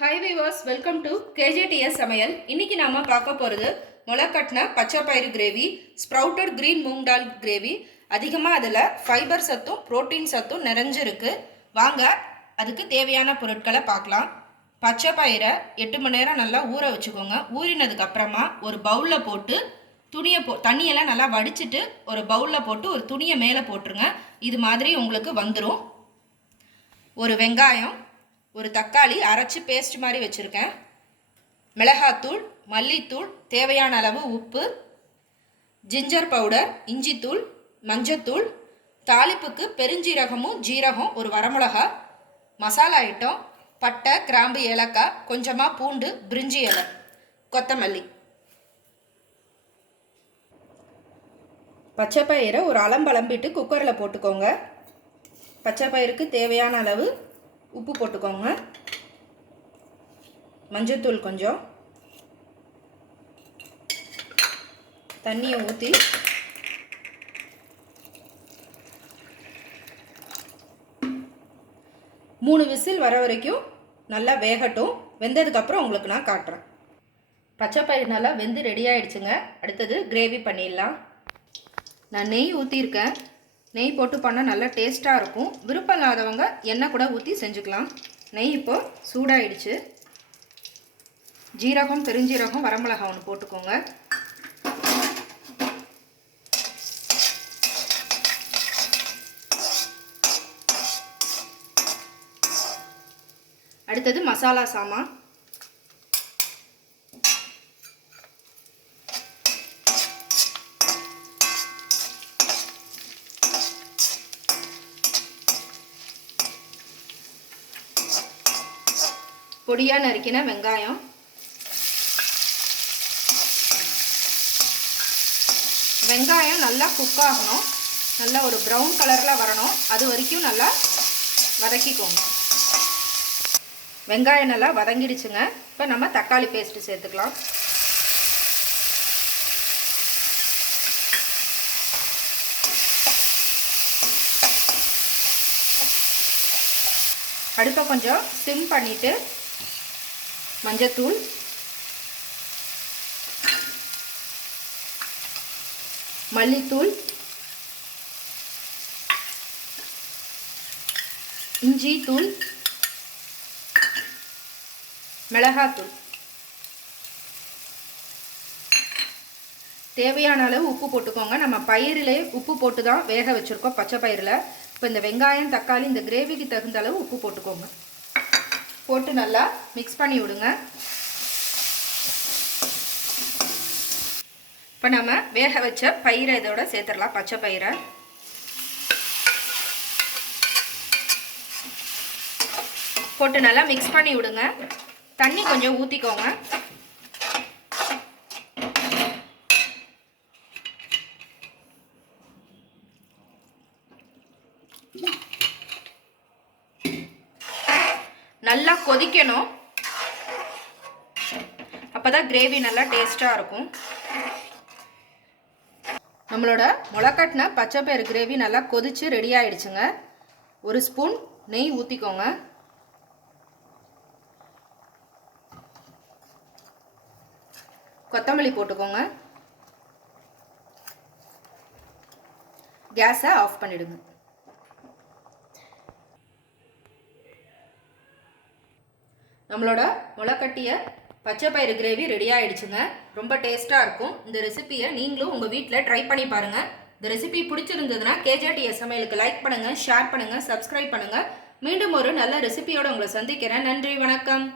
Hi viewers welcome to KJDS சமையல். இன்னைக்கு நாம பார்க்க போகிறது முளைக்கட்டின பச்சை பயிறு gravy sprouted green moong dal gravy அதிகமாக அதில் ஃபைபர் சத்தும் புரோட்டீன் சத்தும் நிறைஞ்சிருக்கு. வாங்க அதுக்கு தேவையான பொருட்களை பார்க்கலாம். பச்சை பயிரை எட்டு மணி நேரம் நல்லா ஊற வச்சுக்கோங்க. ஊறினதுக்கு அப்புறமா ஒரு பவுலில் போட்டு துணியை போ தண்ணியெல்லாம் நல்லா வடிச்சிட்டு ஒரு பவுலில் போட்டு ஒரு துணியை மேலே போட்டுருங்க. இது மாதிரி உங்களுக்கு வந்துடும் ஒரு வெங்காயம் ஒரு தக்காளி அரைச்சி பேஸ்ட் மாதிரி வச்சுருக்கேன். மிளகாத்தூள் மல்லித்தூள் தேவையான அளவு உப்பு ஜிஞ்சர் பவுடர் இஞ்சித்தூள் மஞ்சத்தூள் தாளிப்புக்கு பெருஞ்சீரகமும் ஜீரகம் ஒரு வரமிளகா மசாலா ஐட்டம் பட்டை கிராம்பு ஏலக்காய் கொஞ்சமாக பூண்டு பிரிஞ்சி இலை கொத்தமல்லி. பச்சை பயிரை ஒரு அலம்பலம்பிட்டு குக்கரில் போட்டுக்கோங்க. பச்சை பயிருக்கு தேவையான அளவு உப்பு போட்டுக்கோங்க. மஞ்சத்தூள் கொஞ்சம். தண்ணியை ஊற்றி மூணு விசில் வர வரைக்கும் நல்லா வேகட்டும். வெந்ததுக்கப்புறம் உங்களுக்கு நான் காட்டுறேன். பச்சை பயிர் நல்லா வெந்து ரெடி ஆயிடுச்சுங்க. அடுத்தது கிரேவி பண்ணிடலாம். நான் நெய் ஊற்றிருக்கேன் நெய் போட்டு பண்ணால் நல்லா டேஸ்ட்டாக இருக்கும். விருப்பம் இல்லாதவங்க எண்ணெய் கூட ஊற்றி செஞ்சுக்கலாம். நெய் இப்போ சூடாயிடுச்சு. ஜீரகம் பெருஞ்சீரகம் வரமிளகா ஒன்று போட்டுக்கோங்க. அடுத்தது மசாலா சாமான். பொடியாக நறுக்கின வெங்காயம். வெங்காயம் நல்லா குக் ஆகணும். நல்லா ஒரு ப்ரௌன் கலரில் வரணும். அது வரைக்கும் நல்லா வதக்கிக்கோங்க. வெங்காயம் நல்லா வதங்கிடுச்சுங்க. இப்போ நம்ம தக்காளி பேஸ்ட்டு சேர்த்துக்கலாம். அடுப்பை கொஞ்சம் சிம் பண்ணிவிட்டு மஞ்சத்தூள். மல்லித்தூள். இஞ்சி தூள் மிளகாத்தூள். தேவையான அளவு உப்பு போட்டுக்கோங்க. நம்ம பயிரிலே உப்பு போட்டு தான் வேக வச்சுருக்கோம் பச்சை பயிரில். இப்போ இந்த வெங்காயம் தக்காளி இந்த கிரேவிக்கு தகுந்த அளவு உப்பு போட்டுக்கோங்க. போட்டு நல்லா மிக்ஸ் பண்ணி விடுங்க. இப்போ நம்ம வேக வச்ச பயிரை இதோட சேர்த்துடலாம் பச்சை பயிரை. போட்டு நல்லா மிக்ஸ் பண்ணி விடுங்க. தண்ணி கொஞ்சம் ஊற்றிக்கோங்க நல்லா கொதிக்கணும். அப்போ தான் கிரேவி நல்லா டேஸ்ட்டாக இருக்கும். நம்மளோட முளைக்கட்டின பச்சை பயிறு கிரேவி நல்லா கொதித்து ரெடி ஆயிடுச்சுங்க. ஒரு ஸ்பூன் நெய் ஊற்றிக்கோங்க கொத்தமல்லி போட்டுக்கோங்க. கேஸை ஆஃப் பண்ணிவிடுங்க நம்மளோட முளைக்கட்டிய பச்சை பயிறு கிரேவி ரெடி ஆயிடுச்சுங்க. ரொம்ப டேஸ்ட்டாக இருக்கும். இந்த ரெசிபியை நீங்களும் உங்கள் வீட்டில் ட்ரை பண்ணி பாருங்கள் இந்த ரெசிபி பிடிச்சிருந்ததுன்னா கேஜேடிஎஸ் சமையலுக்கு லைக் பண்ணுங்கள் ஷேர் பண்ணுங்கள் சப்ஸ்கிரைப் பண்ணுங்கள் மீண்டும் ஒரு நல்ல ரெசிபியோடு உங்களை சந்திக்கிறேன். நன்றி வணக்கம்.